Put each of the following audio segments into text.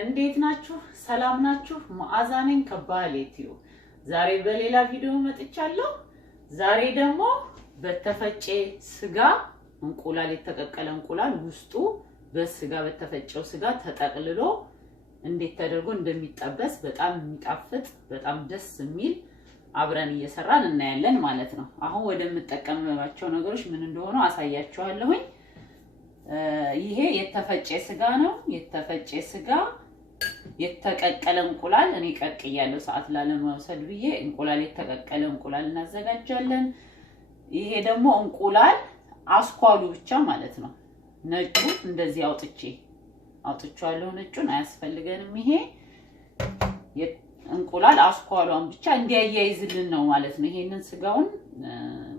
እንዴት ናችሁ? ሰላም ናችሁ? መዓዛ ነኝ ከባህል ኢትዮ። ዛሬ በሌላ ቪዲዮ መጥቻለሁ። ዛሬ ደግሞ በተፈጨ ስጋ እንቁላል የተቀቀለ እንቁላል ውስጡ በስጋ በተፈጨው ስጋ ተጠቅልሎ እንዴት ተደርጎ እንደሚጠበስ በጣም የሚጣፍጥ በጣም ደስ የሚል አብረን እየሰራን እናያለን ማለት ነው። አሁን ወደ መጠቀምባቸው ነገሮች ምን እንደሆነ አሳያችኋለሁ። ይሄ የተፈጨ ስጋ ነው። የተፈጨ ስጋ የተቀቀለ እንቁላል እኔ ቀቅያለሁ ሰዓት ላለመውሰድ ብዬ እንቁላል የተቀቀለ እንቁላል እናዘጋጃለን። ይሄ ደግሞ እንቁላል አስኳሉ ብቻ ማለት ነው። ነጩ እንደዚህ አውጥቻለሁ። ነጩን አያስፈልገንም። ይሄ እንቁላል አስኳሏን ብቻ እንዲያያይዝልን ነው ማለት ነው። ይሄንን ስጋውን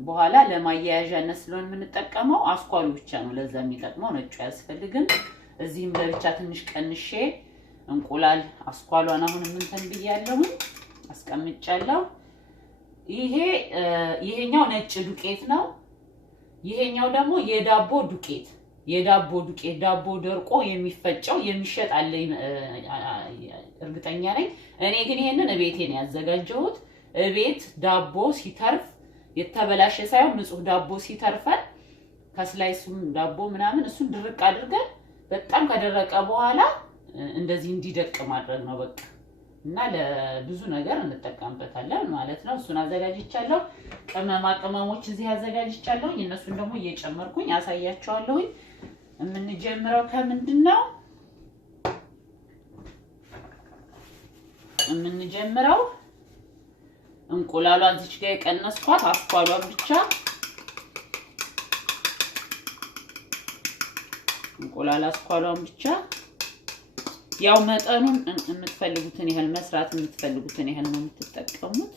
በኋላ ለማያያዣነት ስለሆነ የምንጠቀመው አስኳሉ ብቻ ነው ለዛ የሚጠቅመው፣ ነጩ አያስፈልግም። እዚህም ለብቻ ትንሽ ቀንሼ እንቁላል አስኳሏን አሁን እንትን ብያለሁ አስቀምጫለሁ። ይሄኛው ነጭ ዱቄት ነው። ይሄኛው ደግሞ የዳቦ ዱቄት ዳቦ ደርቆ የሚፈጨው የሚሸጥ አለ እርግጠኛ ነኝ። እኔ ግን ይሄንን እቤቴ ነው ያዘጋጀሁት። እቤት ዳቦ ሲተርፍ የተበላሸ ሳይሆን ንጹህ ዳቦ ሲተርፈን ከስላይሱም ዳቦ ምናምን እሱን ድርቅ አድርገን በጣም ከደረቀ በኋላ እንደዚህ እንዲደቅ ማድረግ ነው በቃ። እና ለብዙ ነገር እንጠቀምበታለን ማለት ነው። እሱን አዘጋጅቻለሁ። ቅመሞች እዚህ አዘጋጅቻለሁ። እነሱን ደግሞ እየጨመርኩኝ አሳያችኋለሁ። የምንጀምረው ከምንድነው? የምንጀምረው እንቁላሏን እዚህ ጋር የቀነስኳት አስኳሏን ብቻ እንቁላል አስኳሏን ብቻ ያው መጠኑን የምትፈልጉትን ያህል መስራት የምትፈልጉትን ያህል ነው የምትጠቀሙት።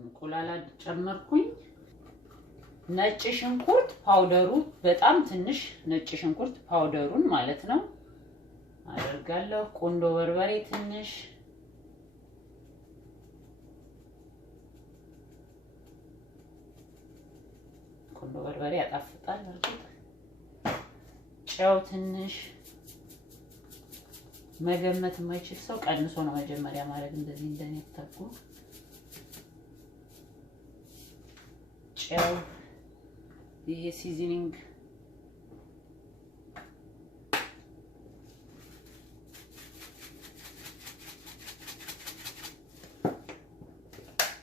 እንቁላል ጨመርኩኝ። ነጭ ሽንኩርት ፓውደሩ በጣም ትንሽ ነጭ ሽንኩርት ፓውደሩን ማለት ነው አደርጋለሁ። ቆንዶ በርበሬ ትንሽ፣ ቆንዶ በርበሬ ያጣፍጣል እርግጥ። ጨው ትንሽ፣ መገመት የማይችል ሰው ቀንሶ ነው መጀመሪያ ማድረግ እንደዚህ እንደነተኩ። ጨው፣ ይሄ ሲዝኒንግ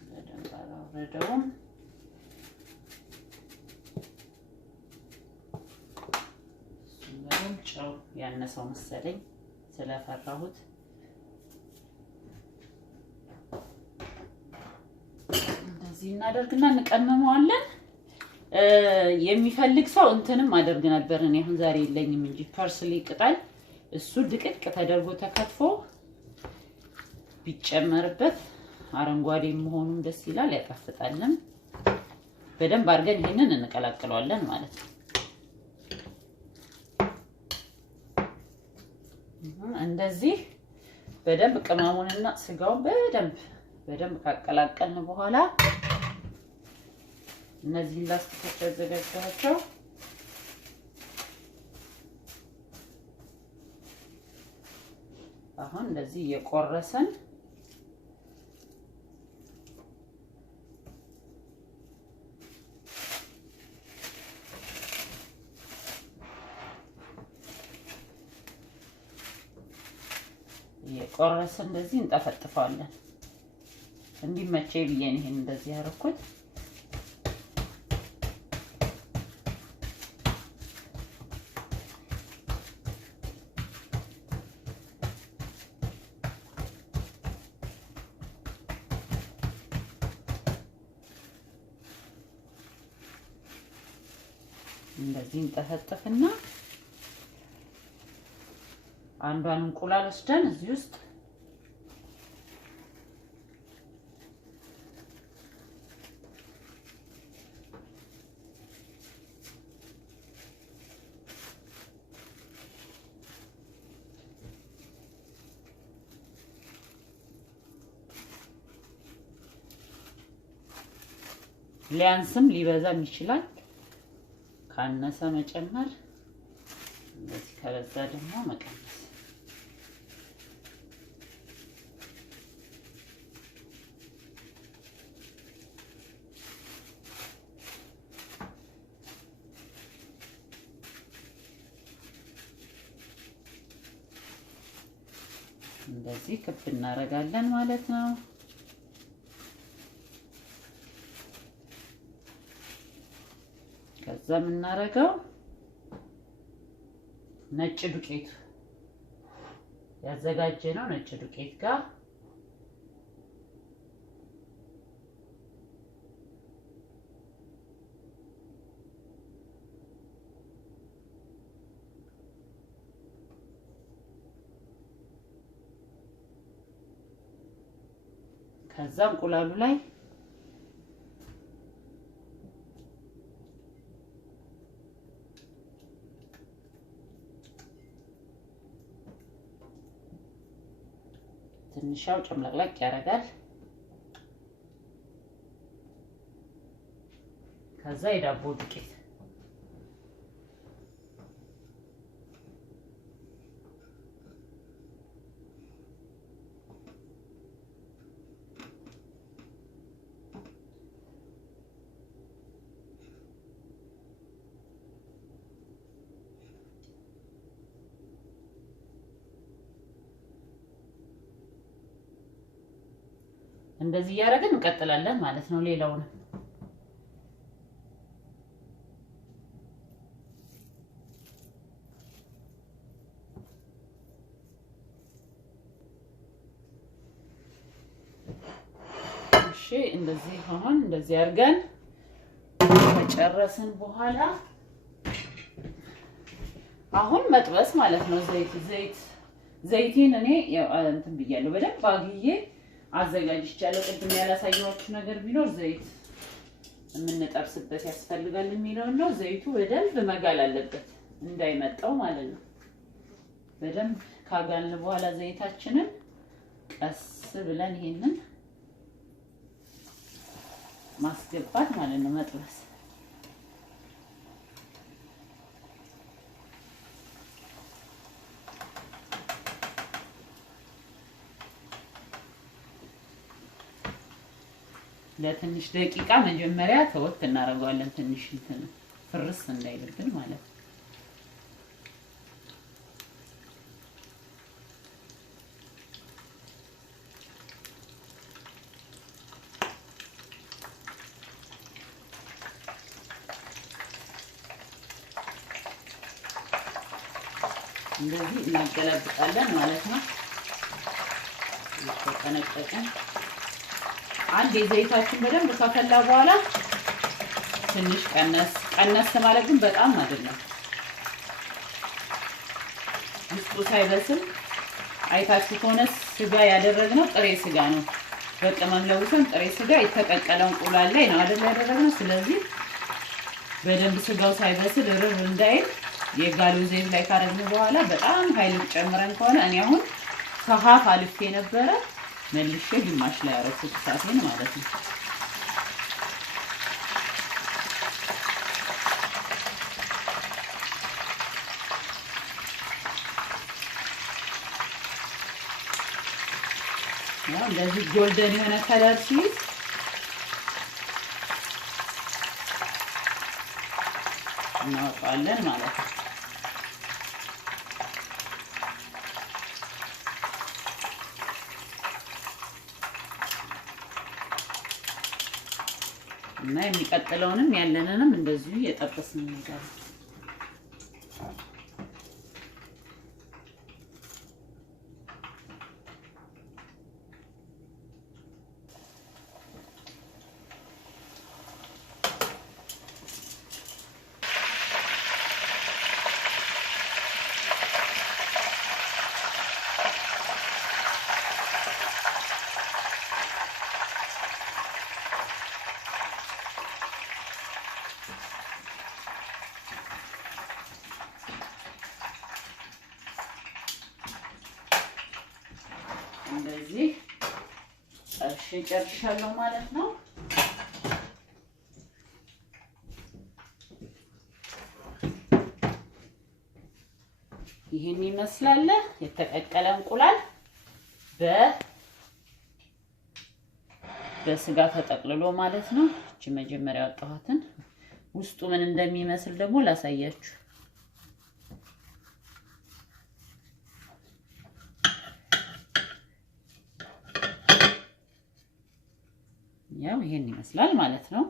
ለደንባራው ጨው ያነሰው መሰለኝ ስለፈራሁት። እንደዚህ እናደርግና እንቀመመዋለን። የሚፈልግ ሰው እንትንም አደርግ ነበር እኔ አሁን ዛሬ የለኝም እንጂ ፐርስሊ ቅጠል እሱ ድቅቅ ተደርጎ ተከትፎ ቢጨመርበት አረንጓዴ መሆኑን ደስ ይላል፣ ያጣፍጣልም። በደንብ አድርገን ይሄንን እንቀላቅለዋለን ማለት ነው። እንደዚህ በደንብ ቅመሙንና ስጋውን በደንብ ካቀላቀልን በኋላ እነዚህ ላስቲኮች አዘጋጅቻቸው አሁን እንደዚህ እየቆረሰን እንደዚህ እንጠፈጥፋለን። እንዲመቸኝ ብዬ ነው ይሄን እንደዚህ ያደረኩት። እንደዚህ እንጠፈጥፍና አንዷን እንቁላል ወስደን እዚህ ውስጥ ሊያንስም ሊበዛም ይችላል። ካነሰ መጨመር እንደዚህ ከበዛ ደግሞ መቀነስ እንደዚህ ክብ እናደርጋለን ማለት ነው። ከዛ የምናደርገው ነጭ ዱቄት ያዘጋጀነው ነጭ ዱቄት ጋር ከዛ እንቁላሉ ላይ ትንሽው ጨምለቅለቅ ያደርጋል። ከዛ የዳቦ ዱቄት እንደዚህ ያደረግን እንቀጥላለን ማለት ነው። ሌላውን እሺ እንደዚህ አሁን እንደዚህ አድርገን ከጨረስን በኋላ አሁን መጥበስ ማለት ነው። ዘይቴን እኔ እንትን ብያለሁ በደንብ አግዬ አዘጋጅቻለሁ። ቅድም ያላሳየኋችሁ ነገር ቢኖር ዘይት የምንጠብስበት ያስፈልጋል የሚለው ነው። ዘይቱ በደንብ መጋል አለበት እንዳይመጣው ማለት ነው። በደንብ ካጋልን በኋላ ዘይታችንን ቀስ ብለን ይሄንን ማስገባት ማለት ነው። መጥበስ ለትንሽ ደቂቃ መጀመሪያ ተወት እናደርጋለን። ትንሽ እንትን ፍርስ እንዳይልብን ማለት ነው። እንደዚህ እናገላብጣለን ማለት ነው። ተጠነቀቀን አንድ ዘይታችን በደንብ ከፈላ በኋላ ትንሽ ቀነስ ማለት ግን በጣም አይደለም። ውስጡ ሳይበስል አይታችሁ ከሆነ ስጋ ያደረግነው ጥሬ ስጋ ነው። በቅመም ለውሰን ጥሬ ስጋ የተቀቀለ እንቁላል ላይ ነው አይደል ያደረግነው። ስለዚህ በደንብ ስጋው ሳይበስል ርብ እንዳይል የጋሉ ዘይት ላይ ካደረግን በኋላ በጣም ኃይል ጨምረን ከሆነ እኔ አሁን ከሀፍ አልፌ ነበረ መልሼ ግማሽ ላይ አረኩት እሳቴን ማለት ነው። ያው እንደዚህ ጎልደን የሆነ ከለር ሲይዝ እናወጣለን ማለት ነው። እና የሚቀጥለውንም ያለንንም እንደዚሁ እየጠበስን እንሄዳለን። እንደዚህ ጨርሻለሁ ማለት ነው። ይሄን ይመስላል የተቀቀለ እንቁላል በስጋ ተጠቅልሎ ማለት ነው። እቺ መጀመሪያ ያወጣኋትን ውስጡ ምን እንደሚመስል ደግሞ ላሳያችሁ። ያው ይሄን ይመስላል ማለት ነው።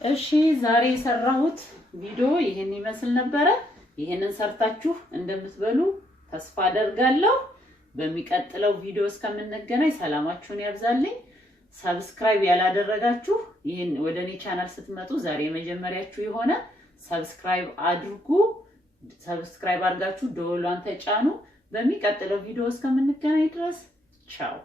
እሺ ዛሬ የሰራሁት ቪዲዮ ይሄን ይመስል ነበር። ይሄንን ሰርታችሁ እንደምትበሉ ተስፋ አደርጋለሁ። በሚቀጥለው ቪዲዮ እስከምንገናኝ ሰላማችሁን ያብዛልኝ። ሰብስክራይብ ያላደረጋችሁ ይሄን ወደኔ ቻናል ስትመጡ ዛሬ የመጀመሪያችሁ የሆነ ሰብስክራይብ አድርጉ። ሰብስክራይብ አድርጋችሁ ደወሏን ተጫኑ። በሚቀጥለው ቪዲዮ እስከምንገናኝ ድረስ ቻው።